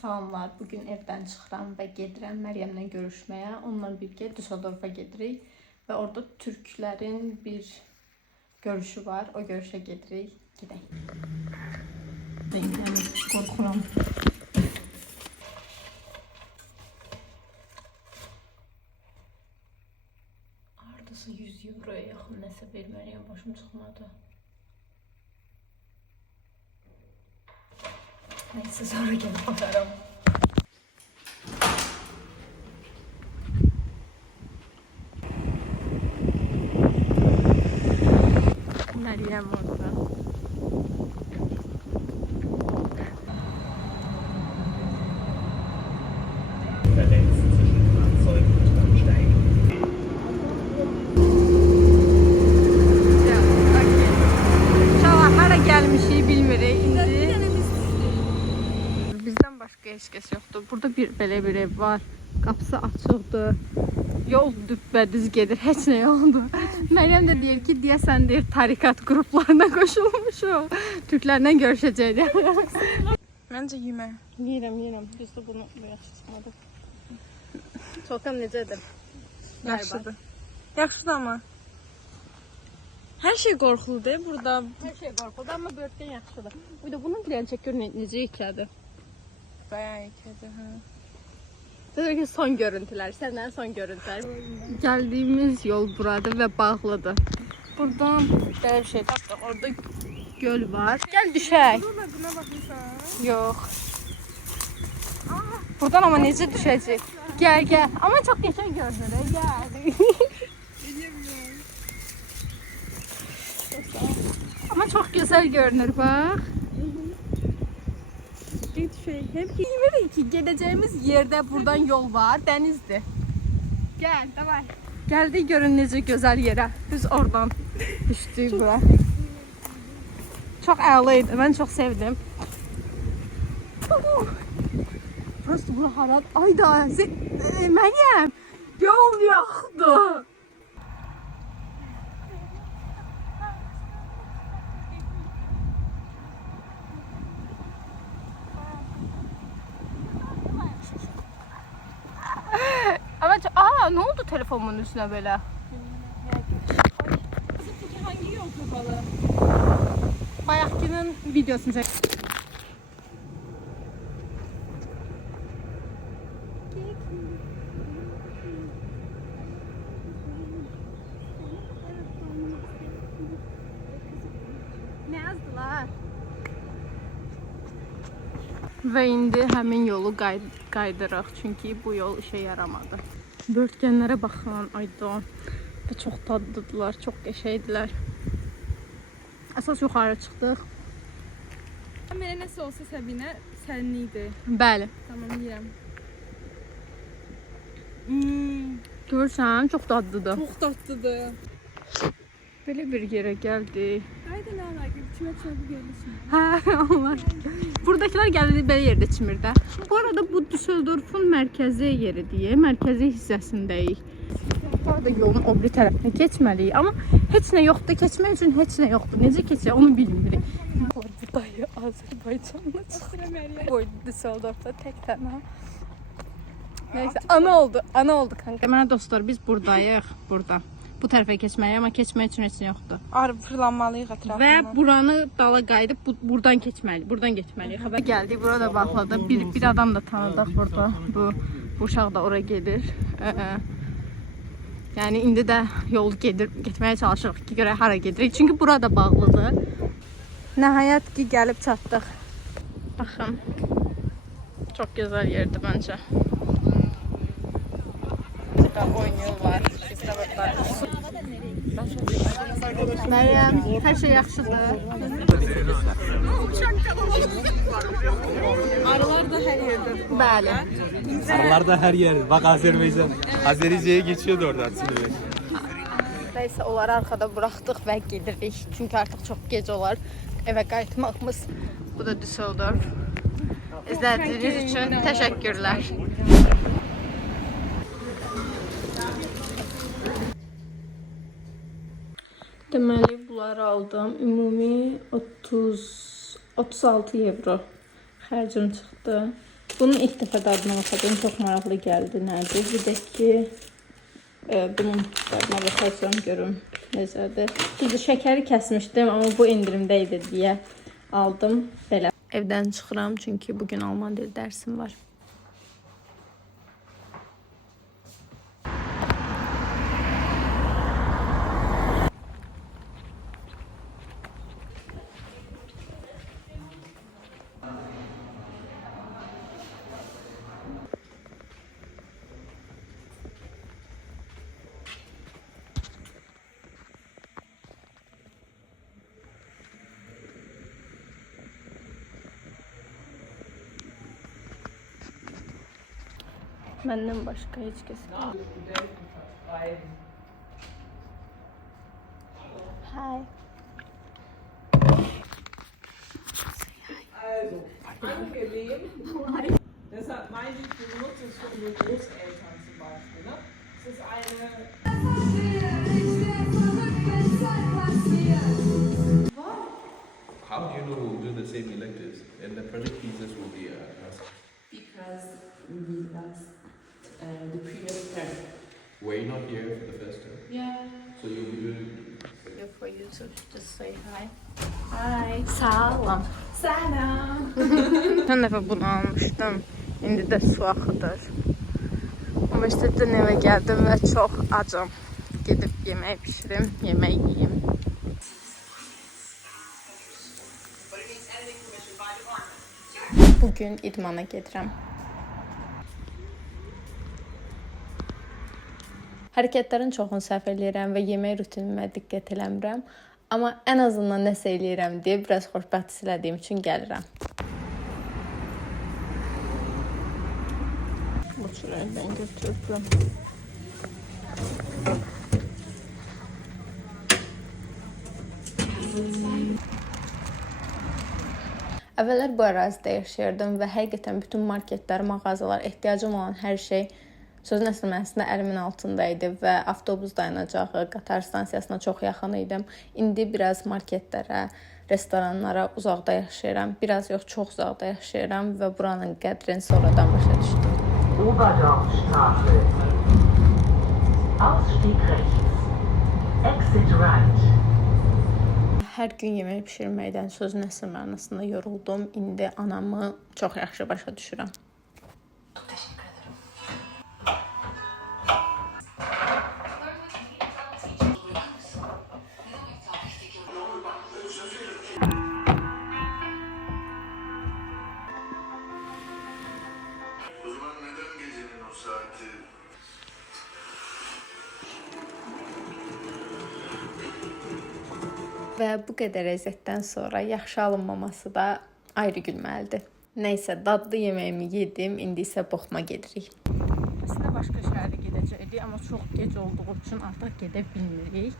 Salamlar. Bugün evdən çıxıram və gedirəm Məryəmlə görüşməyə. Onunla birgə Düsseldorfa gedirik və orada türklərin bir görüşü var. O görüşə gedirik. Gedək. Qorxuram. Ardası 100 euroya yaxın nəsə verməliyəm. Başım çıxmadı. Neyse sonra gelip bakarım. Meryem orada. Gelmişik bilmirik indi. Bizdən başqa heç kəs yoxdur. Burada belə bir ev var. Qapısı açıqdır. Yol düppədüz gedir. Heç nə oldu. Məryəm də deyir ki, deyəsən deyir tarikat qruplarına qoşulmuş o. Türklərlə görüşəcəkdir. Məncə yemə. Yeyirəm. Düzdür bunu yaxşı çıxmadı. Çoxam necədir? Yaxşıdır. Yaxşıdır amma. Hər şey qorxuludur burada. Hər şey qorxuludur, amma börtdən yaxşıdır. Bir də bunun bilən çək gör necə yıkadı. Bayağı yıkadı, hə. Dedim ki, son görüntülər, səndən son görüntülər. Gəldiyimiz yol buradır və bağlıdır. Buradan belə bir şey tapdıq. Orada göl var. Gəl düşək. Buna baxırsan? Yox. Buradan amma necə düşəcək? Gəl. Amma çox qəşəng görünür. Gəl. Amma çox gözəl görünür, bax. Bilmirik ki, gedəcəyimiz yerdə buradan yol var, dənizdir. Gəl, davay. Gəldik, görün necə gözəl yerə. Biz oradan düşdük bura. Çox əla idi, mən çox sevdim. Prosto bura hara? Ayda, Məryəm, yol yoxdur. Ama ne oldu telefonumun üstüne böyle? Hangi yol kapalı? Bayakçının videosunu çek. Ne yazdılar? Ve indi həmin yolu qaydırıq, çünki bu yol işe yaramadı. Börtgənlərə baxın, aydan. Və çox dadlıdılar, çox qəşəydilər. Əsas yuxarı çıxdıq. Mənə nəsə olsa Səbinə sənliydi. Bəli. Tamam, yeyirəm. Görürsən, çox dadlıdır. Çox dadlıdır. Belə bir yerə gəldik. Haydi nə var ki, içmə çabuk gəlirsin. Hə, onlar. Buradakiler gəldi belə yerdə çimir də. Bu arada bu Düsseldorfun mərkəzi yeridir, mərkəzi hissəsindəyik. Bu arada yolun o biri tərəfinə keçməliyik, amma heç nə yoxdur, keçmək üçün heç nə yoxdur. Necə keçək, onu bilmirik. Bu dayı Azərbaycanlı çıxır. Boydu Düsseldorfda tək tənha. Neyse, ana oldu kanka. Mənə dostlar, biz buradayıq, burada. Bu tərəfə keçməliyik, amma keçmək üçün heç nə yoxdur. Arı fırlanmalıyıq ətrafına. Və buranı dala qayıdıb buradan keçməliyik. Xəbər gəldik, burada baxladı. Bir adam da tanıdıq burada. Bu uşaq da ora gedir. Yəni indi də yol getməyə çalışırıq ki, görək hara gedirik. Çünki burada bağlıdır. Nəhayət ki, gəlib çatdıq. Baxın. Çox gözəl yerdir məncə. Burada oynuyorlar. Biz də buradayız. Məryəm, hər şey yaxşıdır. Arılar da hər yerdə. Bəli. Arılar da her yer. Bak Azerbaycan. Azerice'ye geçiyordu oradan. Neyse, onları arkada bıraktık ve gedirik. Çünkü artık çok gec olar eve qayıtmağımız. Bu da Düsseldorf. İzlediğiniz için teşekkürler. Deməli bunları aldım. Ümumi 36 euro xərcim çıxdı. Bunun ilk dəfə dadına baxacağım. Çox maraqlı gəldi. Nədir? Bir də ki, bunun dadına baxacağım. Görüm necədir. Düzdür, şəkəri kəsmişdim, amma bu indirimdə idi deyə aldım. Belə. Evdən çıxıram çünki bugün alman dil dərsim var. Məndən başqa heç kəs yox. Hi. Also, angenehm. Deshalb meine ich, du benutzt es für ihre Großeltern zum Beispiel. Ne? Es ist eine. How do you know we'll do the same electives? And the project thesis will be us. Because we lost the previous term. Were you not here for the first term? Yeah. So you'll be doing. For you to just say hi. Hi. Salam. Salam. Geçen dəfə bunu almışdım. İndi də su axıdır. Universitetdən evə gəldim və çox acım. Gedib yemək pişirim, yemək yeyim. Bugün idmana gedirəm. Hərəkətlərin çoxunu səhv eləyirəm və yemək rutinimə diqqət eləmirəm. Amma ən azından nəsə eləyirəm deyə biraz xoşbəxt hiss elədiyim üçün gəlirəm. Bu çörəkdən götürdüm. Əvvəllər bu ərazidə yaşayırdım və həqiqətən bütün marketlər, mağazalar, ehtiyacım olan hər şey sözün əsl mənasında əlimin altında idi və avtobus dayanacağı, qatar stansiyasına çox yaxın idim. İndi biraz marketlərə, restoranlara uzaqda yaşayıram. Biraz yox, çox uzaqda yaşayıram və buranın qədrini sonradan başa düşdüm. Oberdorfstraße. Ausstieg rechts. Exit right. Hər gün yemək pişirməkdən sözün əsl mənasında yoruldum. İndi anamı çox yaxşı başa düşürəm. Və bu qədər əziyyətdən sonra yaxşı alınmaması da ayrı gülməlidir. Nəysə, dadlı yeməyimi yedim, indi isə boxma gedirik. Əslində başqa şəhərə gedəcəkdik, amma çox gec olduğu üçün artıq gedə bilmirik.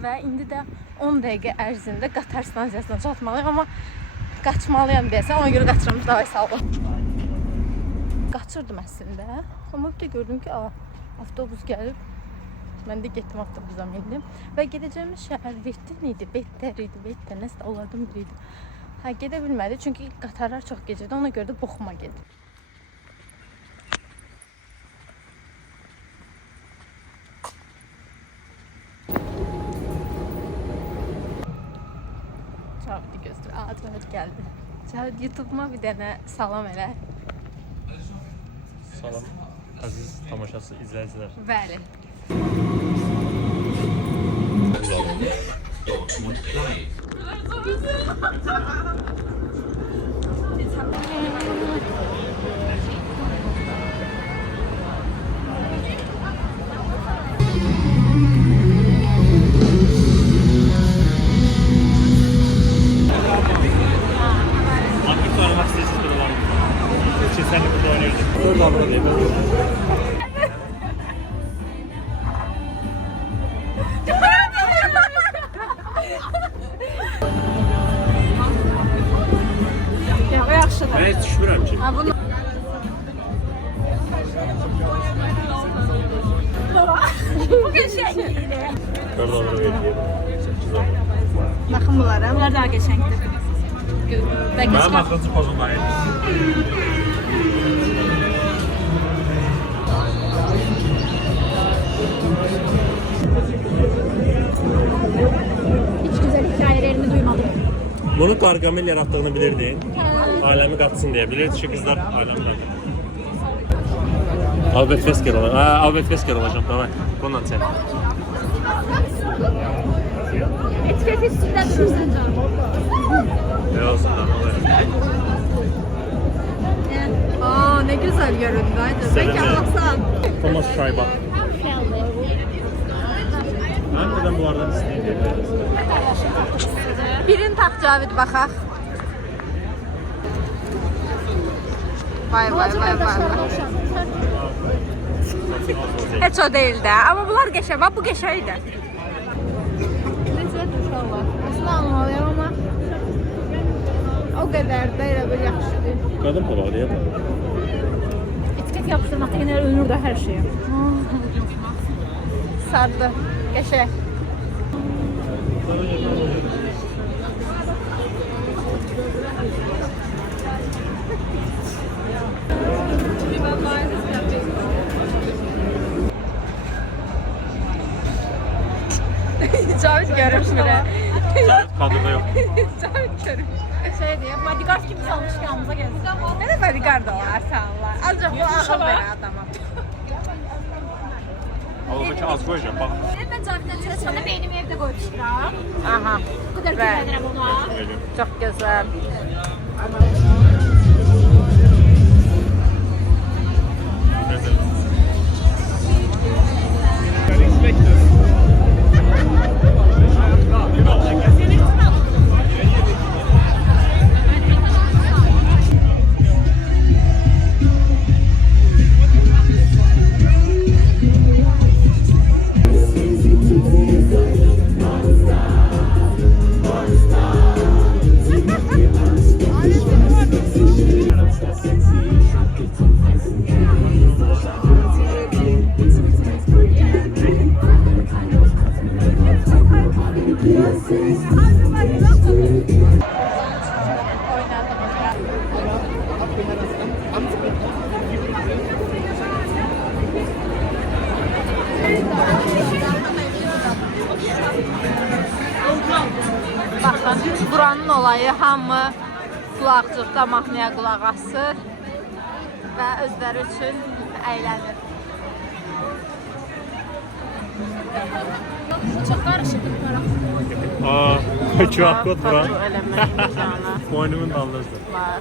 Və indi də 10 dəqiqə ərzində qatar stansiyasına çatmalıyam, amma qaçmalıyam deyəsən, ona görə qaçırmış, davay saldım. Qaçırdım əslində, amma bir də gördüm ki, avtobus gəlib. Mən də getdim avtobusa mindim və gedəcəyimiz şəhər Vetten idi, Vetter idi, Vetter nəsə onlardan biri idi. Gedə bilmədi çünki qatarlar çox gecədə, ona görə də boxuma gedim. Cavit gözlür, Cavit gəldi. Cavit YouTube-ma bir dənə salam elə. Salam, əziz tamaşaçı, izləyicilər. Bəli. Aktif aramak istəyirsiniz burada var mı? Keçən il burada oynayırdım. Burada burada. Mən heç düşmürəm ki. Bugün şey giydi. Burada verir. Baxın bunlara. Bunlar daha geçenkdir. Mənim axırıncı pozum var. Hiç güzel hikayelerini duymadım. Bunu Gargamel yarattığını bilirdin. Aləmi qatsın deyə bilirdi ki, qızlar aləmi qatsın. Albert Wesker olacaq. Albert Wesker olacaq. Davay. Bununla çək. Etiketi üstünde durursun canım. Ne olsun da. Aa ne güzel göründü. Hadi belki alsan. Thomas Schreiber. Ben neden bu arada isteyeyim? Birini tak Cavid baxaq. Vay vay vay vay. Heç o değil de ama bunlar geçer. Bak bu geçeriydi. Necə uşaqlar? Aslında anmalıyam ama o kadar da elə bir yaxşıdır. Kadın polo diye mi? Etiket yapıştırmakta yine ölür de her şeye. Sardı. Geçer. Cavit görmüş bile. Kadroda yok. Cavit görmüş. Şey diye, bodyguard gibi salmış yanımıza geldi. Ne de bodyguard olar sağlar. Ancaq bu akıl verə adama. Oradaki az koyacağım bak. Ben Cavid'den çalışmada beynimi evde koymuşturam. Aha. Bu kadar Ver. güvendirim ona. Çok güzel. Baxın, buranın olayı hamı qulaqcıqda mahnıya qulaq asır və özləri üçün əylənir. Çok karışık bir taraf. QR kod var. Eləmək Boynumun dallısı. var.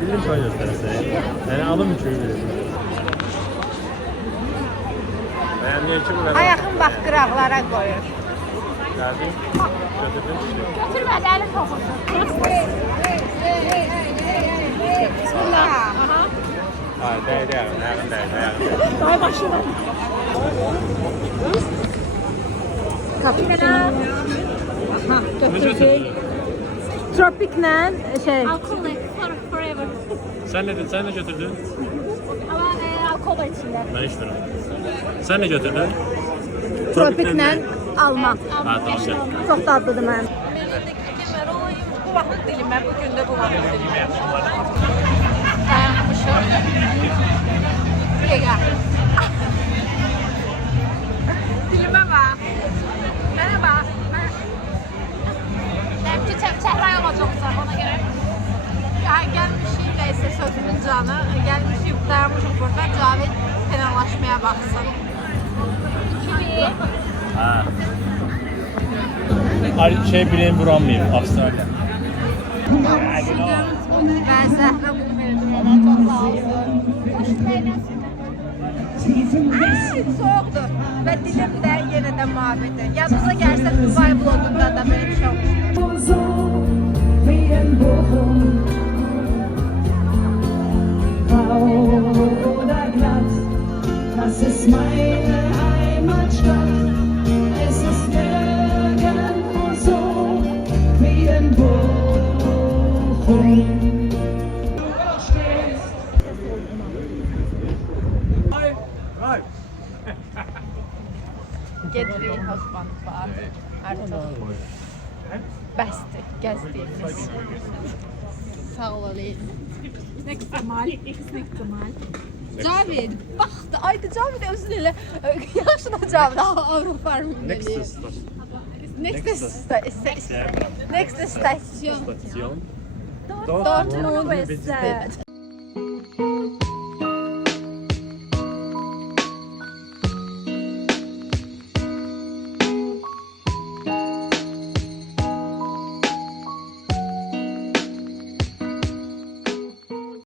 Bildim şöyle gösterse. Yani alım için verir. Beğendiğin için mi? Ayağın bax qıraqlara qoyur. Geldim. Götürdüm işte. Götürmedi, elin topladı. Ha, değdi yani. Değdi. Daha başına. Kapitana. Aha, götürdük. Tropiklə şey, Alkolle forever. Sen ne dedin? Sen ne götürdün? Ama alkol var içinde. Ben içmiyorum. Sen ne götürdün? tropiklə alma. Ha tamam gel. Çox dadlıdır mənim. Bu vaxtın dilim mən, bugün də bu vaxtın dilim. Dayanmışım. Buraya Dilimə bax. Mənə bax. Demci çehray olacaksa ona göre. Ya gəlmişik neyse sözümün canı. Gəlmişik, dayanmışıq burada. Cavid fenalaşmaya baxsın. 2000. Ha. Şey bileyim vuranmayayım. Avustralya. Ben Zəhra bunu verdim ona. Çok sağ olsun. Soğukdur. Ve dilim de yine de mavidir. Yanınıza gelsek Dubai vlogunda da böyle bir şey olmuştur. Das ist meine Heimatstadt. Es ist nirgendwo so wie in Bochum. Get bir husband var. Artık bəsdir. gəzdiyimiz. Sağ ol Ali. Next Kemal. Next Kemal. Cavid, bax, ayda Cavid özün elə yaşlı Cavid Avropa armiyeli. Next Next station. station. Dortmund.